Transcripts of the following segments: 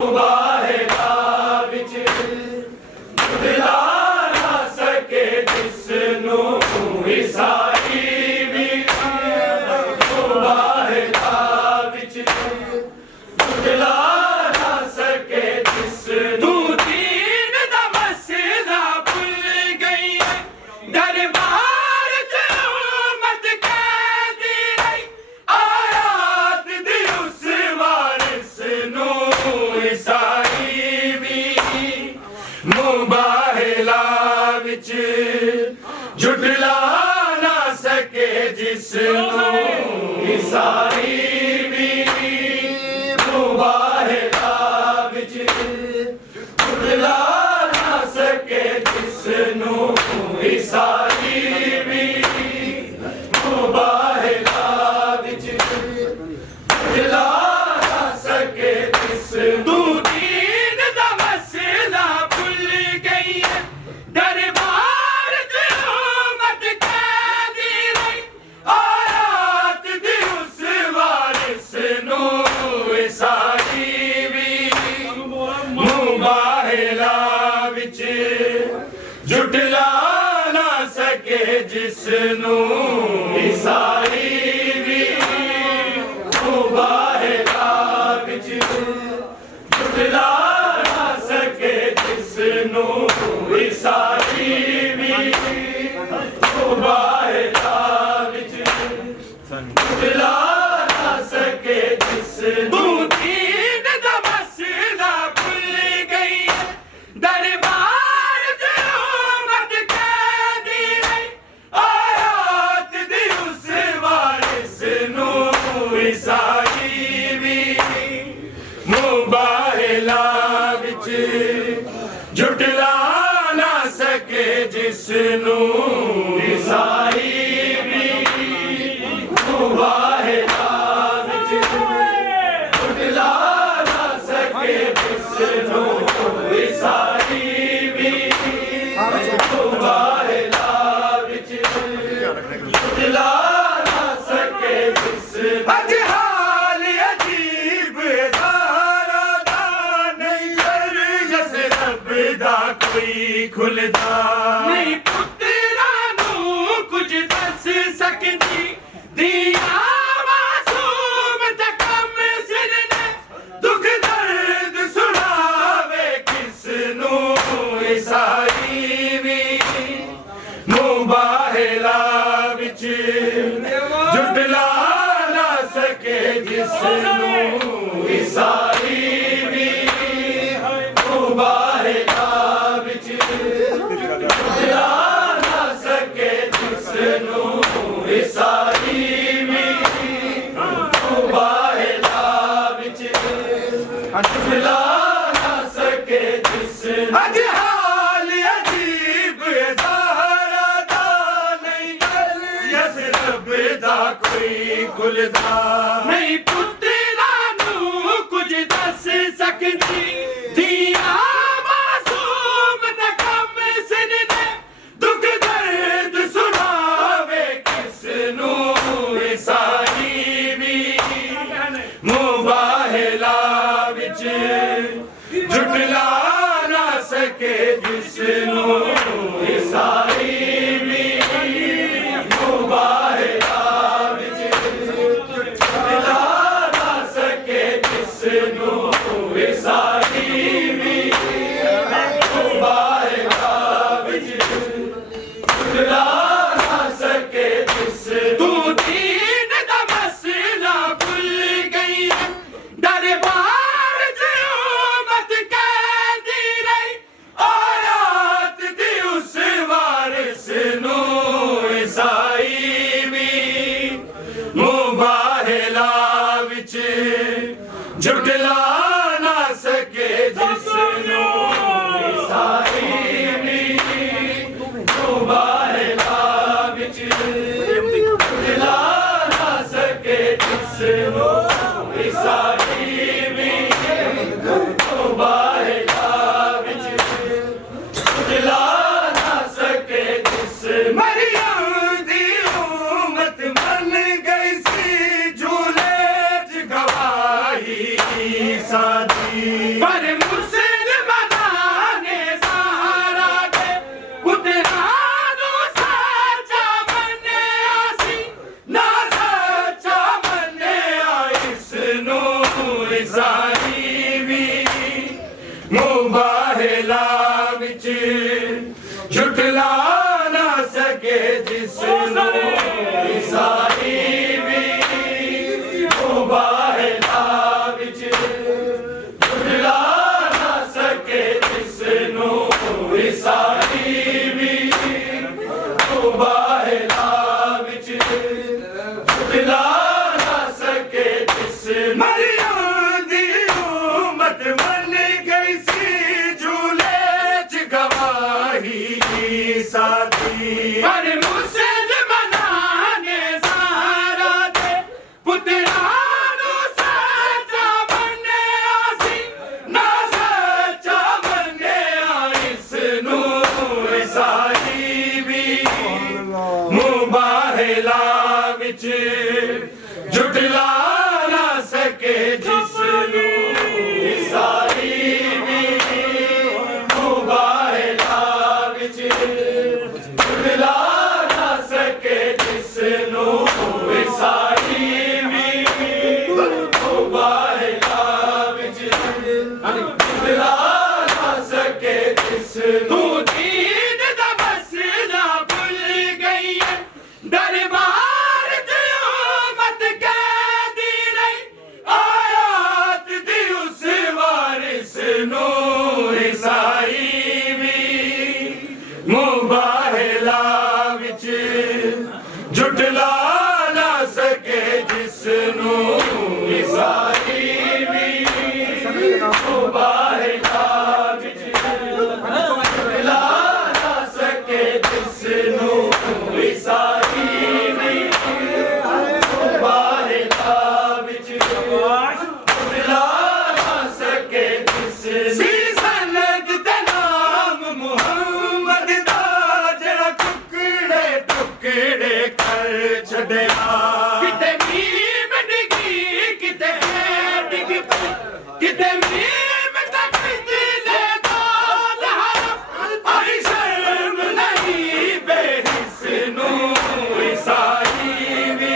ਬਾਹੇਗਾ ਵਿੱਚ ਦਿਲਾ ਨਾ ਸਕੇ ਜਿਸ ਨੂੰ ਈਸਾਈ ਵੀ ਬਾਹੇਗਾ ਵਿੱਚ ਦਿਲਾ ਨਾ ਸਕੇ ਜਿਸ ਨੂੰ ਦੀਨ ਦਾ ਮਸਲਾ ਭੁੱਲ ਗਈ ਦਰਬਾਰ ਚ ਉਮਤ ਕੈਦੀ ਰਹੀ ਆਇਤ ਦੀ ਉਸ ਵਾਰਿਸ ਨੂੰ ਈਸਾਈ ਵੀ ਮੁਬਾਹਿਲਾ ਵਿੱਚ ਝੁਟਲਾ ਨਾ ਸਕੇ ਜਿਸ ਨੂੰ ਈਸਾਈ ਵੀ ਮੁਬਾਹਿਲਾ ਵਿੱਚ ਝੁਟਲਾ ਨਾ ਸਕੇ ਜਿਸ ਨੂੰ ਈਸਾਈ ਵੀ ਮੁਬਾਹਿਲਾ ਵਿੱਚ ਝੁਟਲਾ ਨਾ ਸਕੇ ਜਿਸ ਨੂੰ ਦੀਨ ਦਾ ਮਸਲਾ ਭੁੱਲ ਗਈ ਦਰਬਾਰ ਚ ਉਮਤ ਕੈਦੀ ਰਹੀ ਆਇਤ ਦੀ ਉਸ ਵਾਰਿਸ ਨੂੰ ਈਸਾਈ ਵੀ ਮੁਬਾਹਿਲਾ ਵਿੱਚ ਝੁਟਲਾ ਨਾ ਸਕੇ ਜਿਸ ਨੂੰ ਈਸਾਈ ਵੀ ਮੁਬਾਹਿਲਾ ਵਿੱਚ ਝੁਟਲਾ ਨਾ ਸਕੇ ਜਿਸ ਨੂੰ ਈਸਾਈ ਵੀ ਮੁਬਾਹਿਲਾ ਵਿੱਚ ਝੁਟਲਾ ਨਾ ਸਕੇ ਜਿਸ ਨੂੰ ਦੀਨ ਦਾ ਮਸਲਾ ਭੁੱਲ ਗਈ ਦਰਬਾਰ ਚ ਉਮਤ ਕੈਦੀ ਰਹੀ ਆਇਤ ਦੀ ਉਸ ਵਾਰਿਸ ਨੂੰ ਈਸਾਈ ਵੀ ਮੁਬਾਹਿਲਾ ਵਿੱਚ ਝੁਟਲਾ ਨਾ ਸਕੇ ਜਿਸ ਨੂੰ ਈਸਾਈ ਵੀ ਮੁਬਾਹਿਲਾ ਵਿੱਚ ਝੁਟਲਾ ਨਾ ਸਕੇ ਜਿਸ ਨੂੰ ਈਸਾਈ ਵੀ ਮੁਬਾਹਿਲਾ ਵਿੱਚ ਝੁਟਲਾ ਨਾ ਸਕੇ ਜਿਸ ਅੱਜ ਹਾਲ ਅਜੀਬ ਜ਼ਾਰਾ ਦਾ ਨਹੀਂ ਜਸ ਰੱਬ ਦਾ ਕੋਈ ਖੁੱਲਦਾ ਨਹੀਂ ਪੁੱਤਰਾਂ ਨੂੰ ਕੁਝ ਦੱਸ ਸਕਦੀ ਦੀਆ ਮਾਸੂਮ ਦਾ ਕੰਮ ਸਿਰ ਨੇ ਦੁੱਖ ਦਰਦ ਸੁਣਾਵੇ ਕਿਸ ਨੂੰ ਈਸਾਈ ਵੀ ਮੁਬਾਹਿਲਾ ਵਿੱਚ ਝੁਟਲਾ ਨਾ ਸਕੇ ਜਿਸ ਨੂੰ ਈਸਾਈ ਵੀ ਮੁਬਾਹਿਲਾ ਵਿੱਚ ਝੁਟਲਾ ਨਾ ਸਕੇ ਜਿਸ ਨੂੰ ਈਸਾਈ ਵੀ ਮੁਬਾਹਿਲਾ ਵਿੱਚ ਝੁਟਲਾ ਨਾ ਸਕੇ ਜਿਸ ਅੱਜ ਹਾਲ ਅਜੀਬ ਜ਼ਾਰਾ ਦਾ ਨਹੀਂ ਜਸ ਰੱਬ ਦਾ ਕੋਈ ਖੁੱਲਦਾ ਨਹੀਂ ਪੁੱਤਰਾਂ ਨੂੰ ਕੁਝ ਦੱਸ ਸਕਦੀ ਦੀਆ ਮਾਸੂਮ ਦਾ ਕੰਮ ਸਿਰ ਨੇ ਦੁੱਖ ਦਰਦ ਸੁਣਾਵੇ ਕਿਸ ਨੂੰ ਈਸਾਈ ਵੀ ਮੁਬਾਹਿਲਾ ਵਿੱਚ ਝੁਟਲਾ ਨਾ ਸਕੇ ਜਿਸ ਨੂੰ ਈਸਾਈ ਵੀ ਮੁਬਾਹਿਲਾ ਵਿੱਚ ਝੁਟਲਾ ਨਾ ਸਕੇ ਜਿਸ ਨੂੰ ਈਸਾਈ ਵੀ ਮੁਬਾਹਿਲਾ ਵਿੱਚ ਝੁਟਲਾ ਨਾ ਸਕੇ ਜਿਸ ਨੂੰ ਦੀਨ ਦਾ ਮਸਲਾ ਭੁੱਲ ਗਈ ਦਰਬਾਰ ਚ ਉਮਤ ਕੈਦੀ ਰਹੀ ਆਇਤ ਦੀ ਉਸ ਵਾਰ ਮੁਬਾਹਿਲਾ ਵਿੱਚ ਝੁਟਲਾ ਨਾ ਸਕੇ ਜਿਸ ਨੂੰ ਈਸਾਈ ਵੀ ਮੁਬਾਹਿਲਾ ਵਿੱਚ ਝੁਟਲਾ ਨਾ ਸਕੇ ਜਿਸ ਨੂੰ ਈਸਾਈ ਵੀ ਮੁਬਾਹਿਲਾ ਵਿੱਚ ਝੁਟਲਾ ਨਾ ਸਕੇ ਜਿਸ ਮਰਿਯਮ ਦੀ ਉਮਤ ਮੰਨ ਗਈ ਸੀ ਝੂਲੇ ਚ ਗਵਾਹੀ ਦੀ ਸਾਥੀ ਪਰ ਮੁਸਲਮਾਨਾਂ ਨੇ ਜ਼ਾਹਰਾ ਦੇ ਪੁੱਤਰਾਂ ਨੂੰ ਸੱਚਾ ਮੰਨਿਆ ਸੀ ਨਾ ਸੱਚਾ ਮੰਨਿਆ ਇਸ ਨੂੰ ਈਸਾਈ ਵੀ ਮੁਬਾਹਿਲਾ ਵਿੱਚ ਝੁਟਲਾ ਨਾ ਸਕੇ ਜਿਸ ਨੂੰ ਈਸਾਈ ਵੀ ਮੁਬਾਹਿਲਾ ਵਿੱਚ ਝੁਟਲਾ ਨਾ ਸਕੇ ਜਿਸ ਨੂੰ ਈਸਾਈ ਵੀ ਮੁਬਾਹਿਲਾ ਵਿੱਚ ਝੁਟਲਾ ਨਾ ਸਕੇ ਜਿਸ ਨੂੰ ਦੀਨ ਦਾ ਮਸਲਾ ਭੁੱਲ ਗਈ ਹੈ ਦਰਬਾਰ ਤੇ ਉਮਤ ਕੈਦੀ ਨਹੀਂ ਆਇਤ ਦੀ ਉਸ ਵਾਰਿਸ ਨੂੰ ਈਸਾਈ ਵੀ ਮੁਬਾਹਿਲਾ ਵਿੱਚ ਝੁਟਲਾ ਨਾ ਸਕੇ ਜਿਸ ਨੂੰ ਈਸਾਈ ਵੀ ਮੁਬਾਹਿਲਾ ਵਿੱਚ ਝੁਟਲਾ ਨਾ ਸਕੇ ਜਿਸ ਨੂੰ ਈਸਾਈ ਵੀ ਮੁਬਾਹਿਲਾ ਵਿੱਚ ਝੁਟਲਾ ਨਾ ਸਕੇ ਜਿਸ ਸੀ ਸਨਦ ਤੇ ਨਾਮ ਮੁਹੰਮਦ ਦਾ ਜਿਹੜਾ ਟੁਕੜੇ ਟੁਕੜੇ ਕਰ ਛੱਡਿਆ ਕਿਤੇ ਮੀਮ ਡਿੱਗੀ ਕਿਤੇ ਡਿੱਗ ਪਈ ਕਿਤੇ ਮੀਮ ਤੱਕ ਦਿਲੇ ਦਾ ਲਹਰ ਆਈ ਸ਼ਰਮ ਨਹੀਂ ਬੇਹਿਸ ਨੂੰ ਈਸਾਈ ਵੀ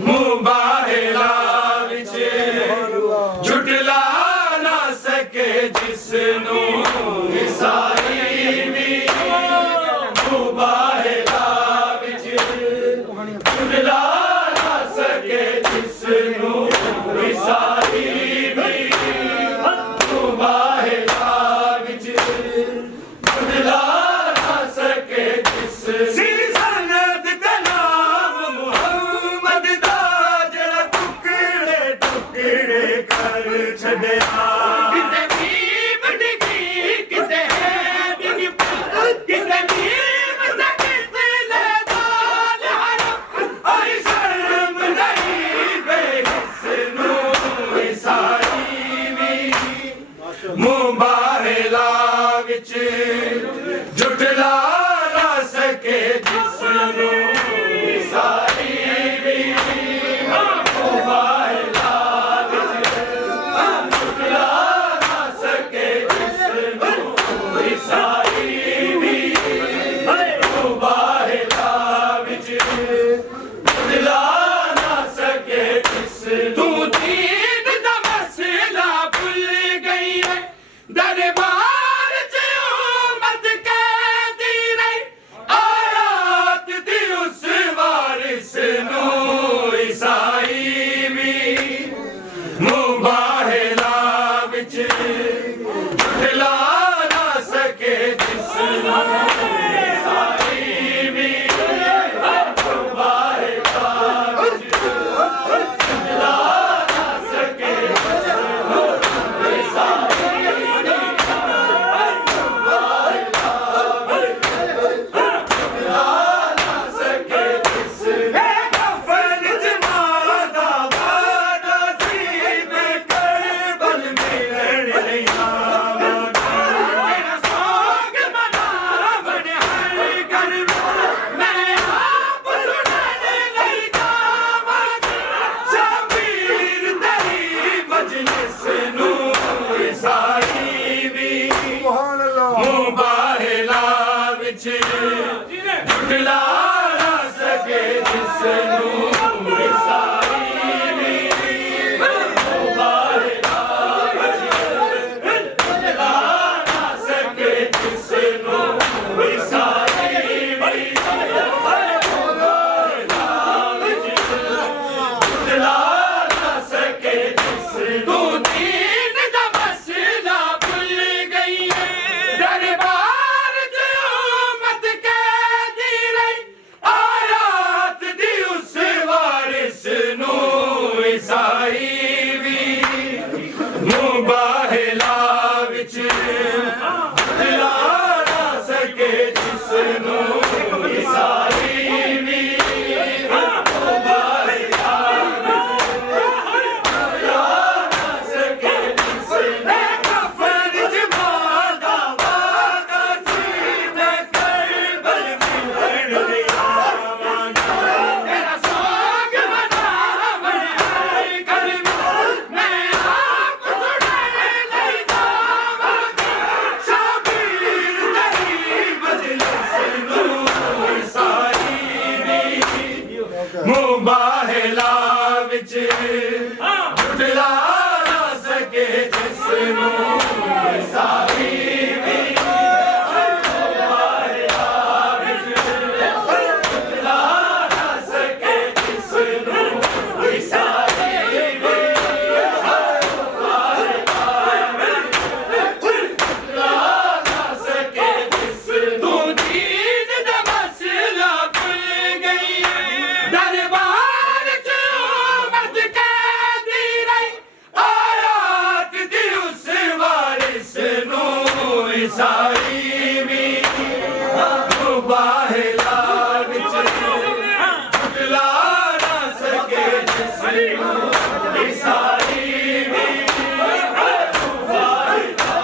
ਮੁਬਾਹਿਲਾ ਵਿੱਚ ਝੁਟਲਾ ਨਾ ਸਕੇ ਜਿਸ ਨੂੰ ਈਸਾਈ ਵੀ ਮੁਬਾਹਿਲਾ ਵਿੱਚ ਝੁਟਲਾ ਨਾ ਸਕੇ ਜਿਸ ਨੂੰ ਈਸਾਈ ਵੀ ਮੁਬਾਹਿਲਾ ਵਿੱਚ ਝੁਟਲਾ ਨਾ ਸਕੇ ਜਿਸ ਸੀ ਸਨਦ ਤੇ ਨਾਮ ਮੁਹੰਮਦ ਦਾ ਜਿਹੜਾ ਟੁਕੜੇ ਟੁਕੜੇ ਕਰ ਛੱਡਿਆ ਕਿਤੇ ਮੀਮ ਡਿੱਗੀ ਕਿਤੇ ਡਿੱਗ ਪਈ ਕਿਤੇ ਮੀਮ ਤੱਕ ਦਿਲੇ ਦਾ ਲਹਰ ਆਈ ਸ਼ਰਮ ਨਹੀਂ ਬੇਹਿਸ ਨੂੰ ਈਸਾਈ ਵੀ ਮੁਬਾਹਿਲਾ ਵਿੱਚ ਝੁਟਲਾ ਨਾ ਸਕੇ ਜਿਸ ਨੂੰ ਈਸਾਈ ਵੀ ਮੁਬਾਹਿਲਾ ਵਿੱਚ ਝੁਟਲਾ ਨਾ ਸਕੇ ਜਿਸ ਨੂੰ ਈਸਾਈ ਵੀ ਮੁਬਾਹਿਲਾ ਵਿੱਚ ਝੁਟਲਾ ਨਾ ਸਕੇ ਜਿਸ ਤੂੰ ਦੀਨ ਦਾ ਮਸਲਾ ਭੁੱਲ ਗਈ ਹੈ ਦਰਬਾਰ ਚ ਉਮਤ ਕੈਦੀ ਨਹੀਂ ਆਇਤ ਦੀ ਉਸ ਵਾਰਿਸ ਨੂੰ ਈਸਾਈ ਵੀ ਮੁਬਾਹਿਲਾ ਵਿੱਚ ਝੁਟਲਾ ਨਾ ਸਕੇ ਜਿਸ ਨੂੰ ਈਸਾਈ ਵੀ ਮੁਬਾਹਿਲਾ ਵਿੱਚ ਝੁਟਲਾ ਨਾ ਸਕੇ ਜਿਸ ਨੂੰ ਈਸਾਈ ਕਫਨ ਜਮਾਂ ਦਾ ਵਾਦਾ ਸੀ ਮੈਂ ਕਰਬਲ ਮਿਲਣ ਲਈ ਆਵਾਂਗਾ ਮੇਰਾ ਸੋਗ ਮਨਾਵਣ ਹਰ ਘਰ ਮੈਂ ਆਪ ਸੁਣਨ ਲਈ ਜਾਵਾਂਗਾ ਸ਼ਬੀਰ ਤੇਰੀ ਮਜਲਿਸ ਨੂੰ ਈਸਾਈ ਵੀ ਮੁਬਾਹਿਲਾ ਵਿੱਚ ਝੁਟਲਾ ਨਾ ਸਕੇ ਜਿਸ ਨੂੰ ਈਸਾਈ ਵੀ ਮੁਬਾਹਿਲਾ ਵਿੱਚ ਝੁਟਲਾ ईसाई भी मुबाहिला विच झुटला ना सके जिस्नू ईसाई भी मुबाहिला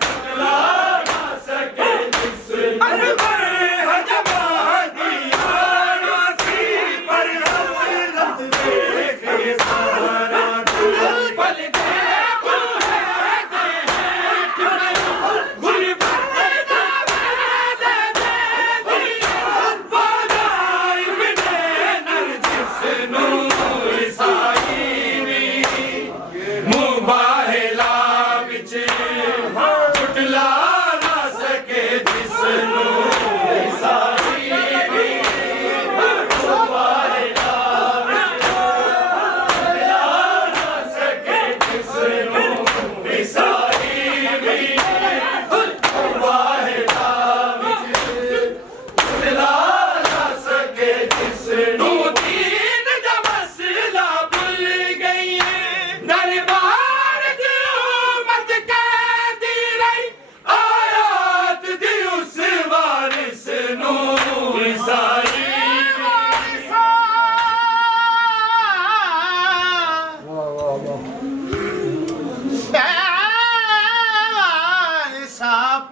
झुटला ना सके जिस्नू हजमाती आनासी पर हसरत देखे सहारा पल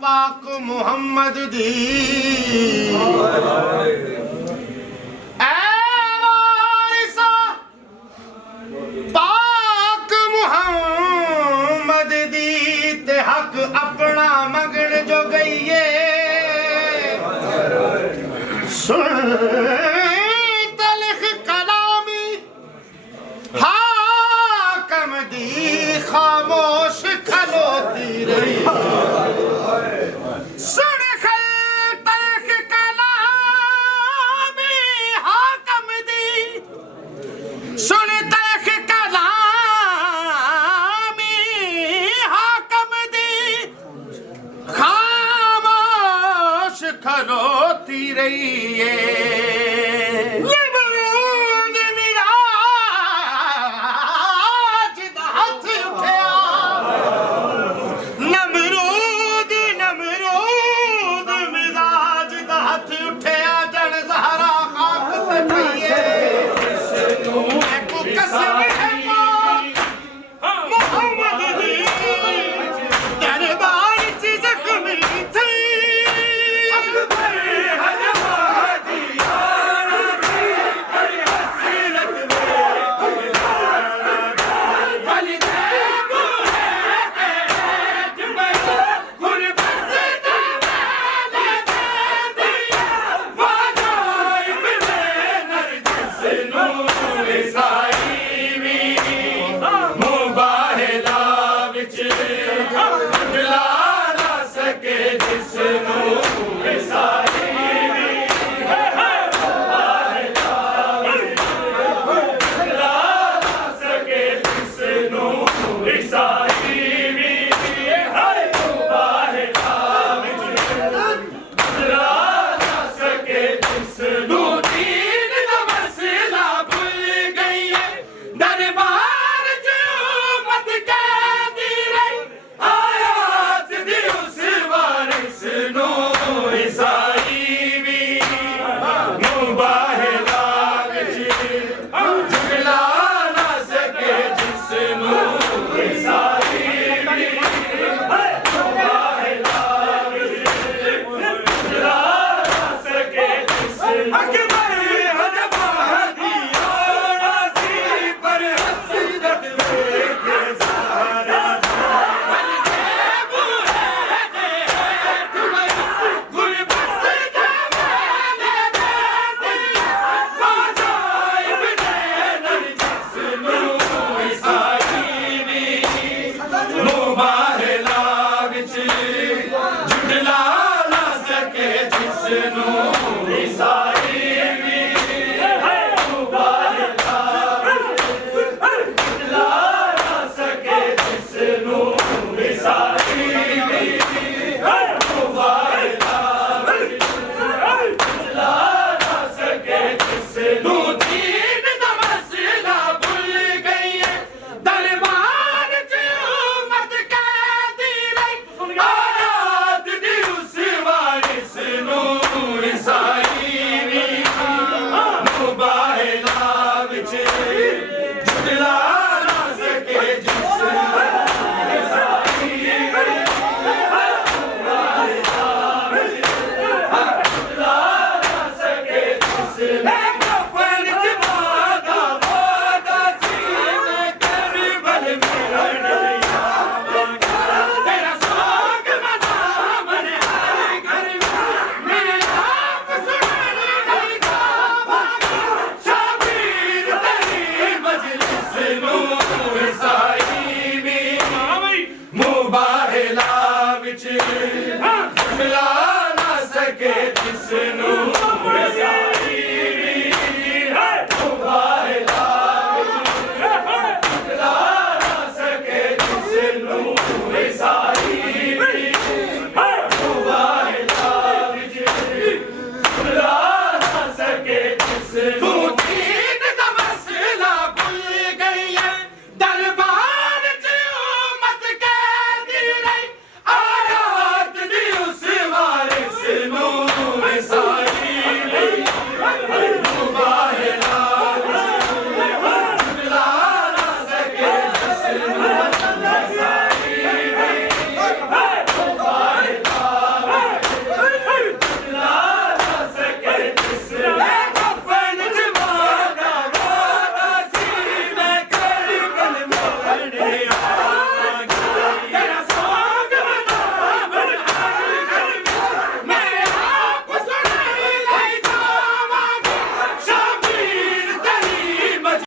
पाक मुहम्मद दी पाक मुहम्मद दी ते हक अपना मंगण जो गईए सुन तलख कलामी हाकम दी खामोश खलोती रही सुन खल तलख कलामी हाकम दी सुन तलख कलामी हाकम दी खामोश खलोती रही है